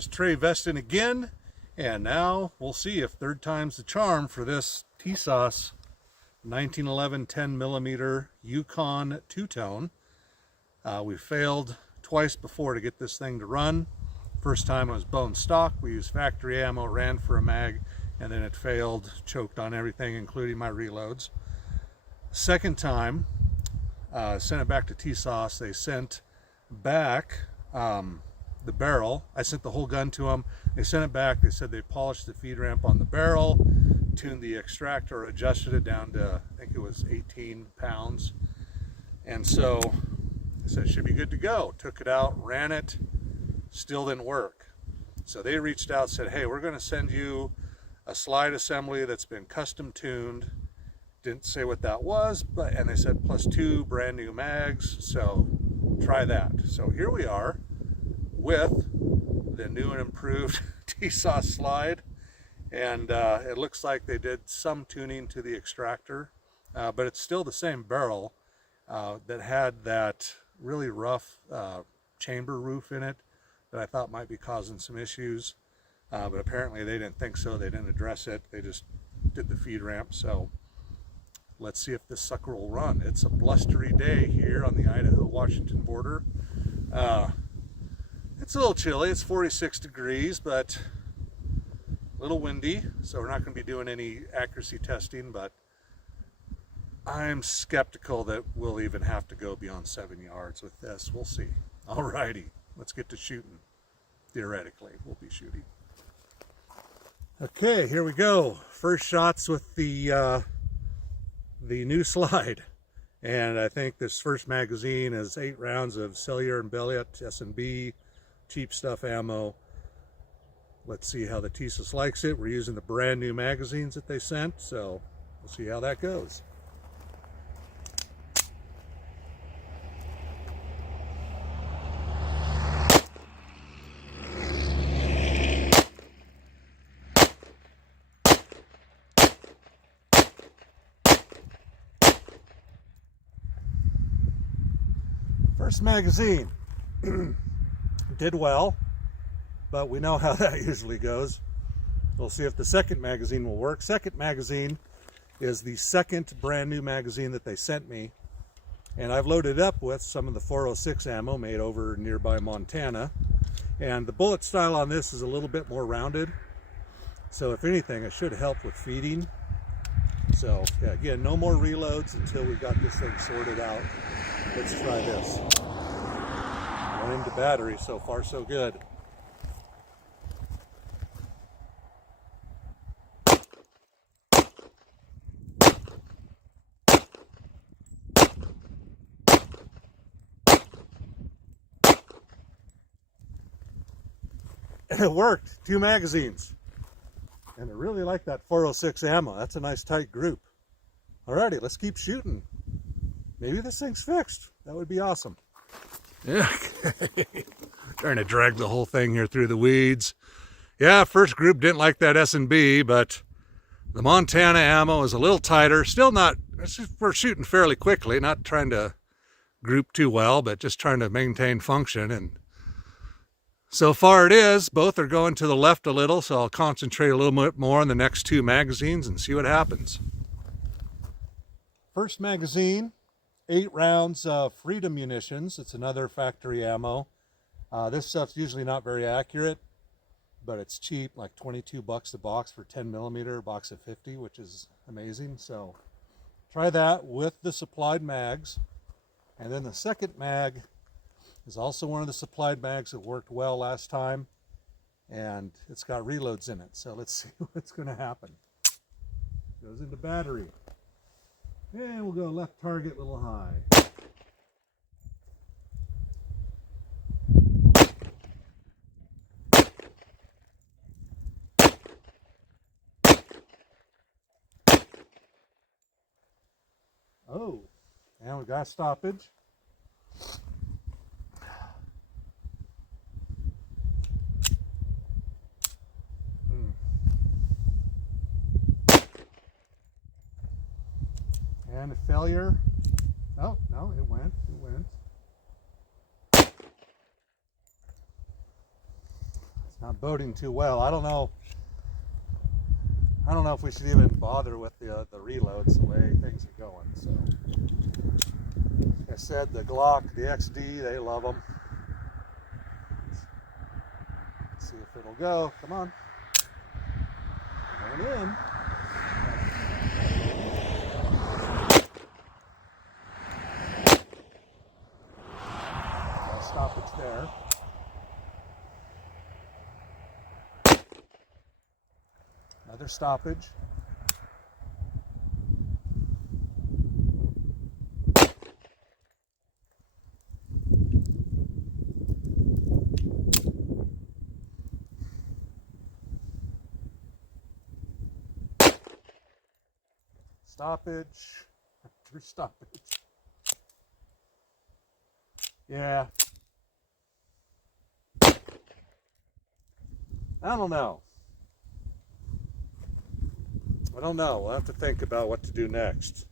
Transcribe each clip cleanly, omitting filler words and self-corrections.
is Trey Veston again, and now we'll see if third time's the charm for this Tisas 1911 10mm Yukon two-tone. We failed twice before to get this thing to run. First time it was bone stock. We used factory ammo, ran for a mag, and then it failed, choked on everything, including my reloads. Second time, sent it back to Tisas. They sent back the barrel. I sent the whole gun to them. They sent it back. They said they polished the feed ramp on the barrel, tuned the extractor, adjusted it down to, I think it was 18 pounds. And so I said it should be good to go. Took it out, ran it, still didn't work. So they reached out, said, hey, we're going to send you a slide assembly that's been custom tuned. Didn't say what that was, but and they said plus 2 brand new mags, so try that. So here we are with the new and improved Tisas slide, and it looks like they did some tuning to the extractor, but it's still the same barrel that had that really rough chamber roof in it that I thought might be causing some issues, but apparently they didn't think so. They didn't address it. They just did the feed ramp. So let's see if this sucker will run. It's a blustery day here on the Idaho-Washington border. It's a little chilly. It's 46 degrees, but a little windy, so we're not going to be doing any accuracy testing, but I'm skeptical that we'll even have to go beyond 7 yards with this. We'll see. Alrighty, let's get to shooting. Theoretically, we'll be shooting. Okay, here we go. First shots with the new slide, and I think this first magazine is 8 rounds of cellular and Belliot S&B cheap stuff ammo. Let's see how the Tisas likes it. We're using the brand new magazines that they sent, so we'll see how that goes. First magazine did well, but we know how that usually goes. We'll see if the second magazine will work. Second magazine is the second brand new magazine that they sent me, and I've loaded up with some of the 406 ammo made over nearby Montana, and the bullet style on this is a little bit more rounded, so if anything it should help with feeding. So yeah, again, no more reloads until we've got this thing sorted out. Let's try this. Run into battery, so far so good. And it worked. 2 magazines. And I really like that 406 ammo. That's a nice tight group. Alrighty, let's keep shooting. Maybe this thing's fixed. That would be awesome. Yeah. Trying to drag the whole thing here through the weeds. Yeah, first group didn't like that S&B, but the Montana ammo is a little tighter. Still not, we're shooting fairly quickly, not trying to group too well, but just trying to maintain function. And so far it is. Both are going to the left a little, so I'll concentrate a little bit more on the next 2 magazines and see what happens. First magazine, 8 rounds of Freedom munitions. It's another factory ammo. This stuff's usually not very accurate, but it's cheap, like 22 bucks a box for 10mm, a box of 50, which is amazing. So try that with the supplied mags. And then the second mag is also one of the supplied mags that worked well last time, and it's got reloads in it. So let's see what's going to happen. Goes into battery. And we'll go left target, little high. Oh, and we got a stoppage. And a failure. Oh, no, it went. not boding too well. I don't know if we should even bother with the reloads the way things are going. So, like I said, the Glock, the XD, they love them. Let's see if it'll go. Come on. Going in. Stoppage there. Another stoppage. Stoppage. After stoppage. Yeah. I don't know. We'll have to think about what to do next.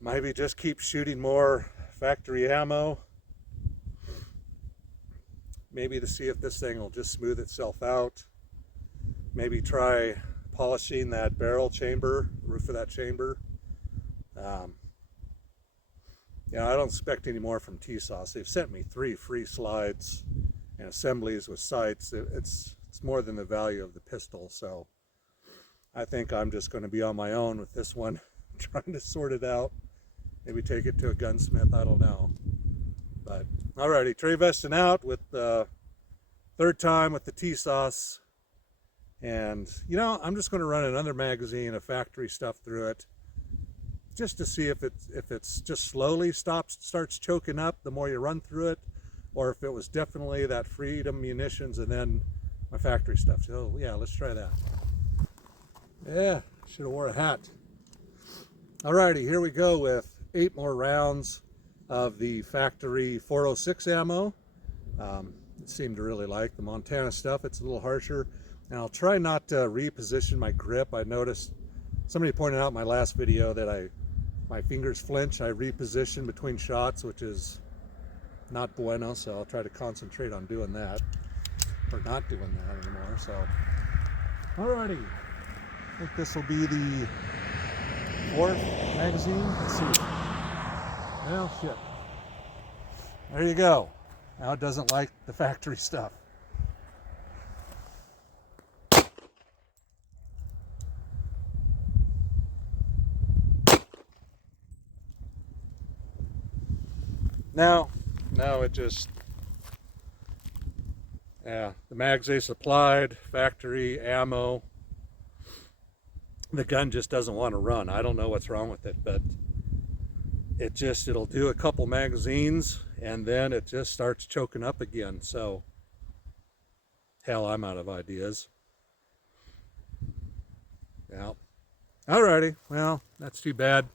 Maybe just keep shooting more factory ammo. Maybe to see if this thing will just smooth itself out. Maybe try polishing that barrel chamber, roof of that chamber. Yeah, I don't expect any more from Tisas. They've sent me 3 free slides and assemblies with sights. It's more than the value of the pistol, so I think I'm just going to be on my own with this one, trying to sort it out. Maybe take it to a gunsmith, I don't know. But alrighty, Trey Veston out with the 3rd time with the Tisas. And you know, I'm just going to run another magazine of factory stuff through it, just to see if it's just slowly starts choking up the more you run through it, or if it was definitely that Freedom munitions and then my factory stuff. So yeah, let's try that. Yeah, should have wore a hat. Alrighty, here we go with 8 more rounds of the factory 406 ammo. It seemed to really like the Montana stuff. It's a little harsher, and I'll try not to reposition my grip. I noticed somebody pointed out in my last video that my fingers flinch. I reposition between shots, which is not bueno, so I'll try to concentrate on doing that, or not doing that anymore. So alrighty, I think this will be the 4th magazine. Let's see. Well, shit. There you go. Now it doesn't like the factory stuff. Now it just, yeah, the mags they supplied, factory ammo, the gun just doesn't want to run. I don't know what's wrong with it, but it'll do a couple magazines and then it just starts choking up again. So hell, I'm out of ideas. Yeah. Alrighty, well, that's too bad.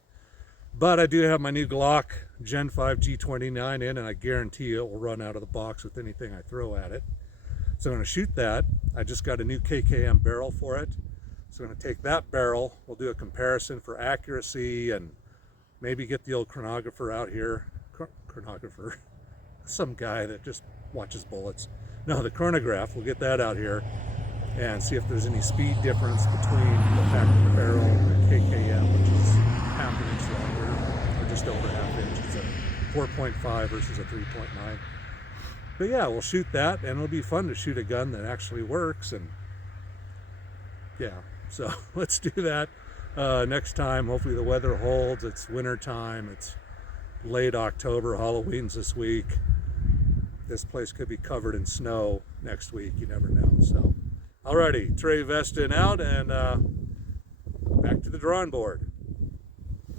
But I do have my new Glock Gen 5 G29 in, and I guarantee it will run out of the box with anything I throw at it. So I'm going to shoot that. I just got a new KKM barrel for it. So I'm going to take that barrel. We'll do a comparison for accuracy and maybe get the old chronographer out here. Chronographer? Some guy that just watches bullets. No, the chronograph. We'll get that out here and see if there's any speed difference between the factory barrel and the KKM, which is half an inch longer, or just over half inch. It's a 4.5 versus a 3.9. But yeah, we'll shoot that, and it'll be fun to shoot a gun that actually works. And yeah, so let's do that next time. Hopefully the weather holds. It's winter time. It's late October. Halloween's this week. This place could be covered in snow next week. You never know. So alrighty, Trey Veston out, and back to the drawing board.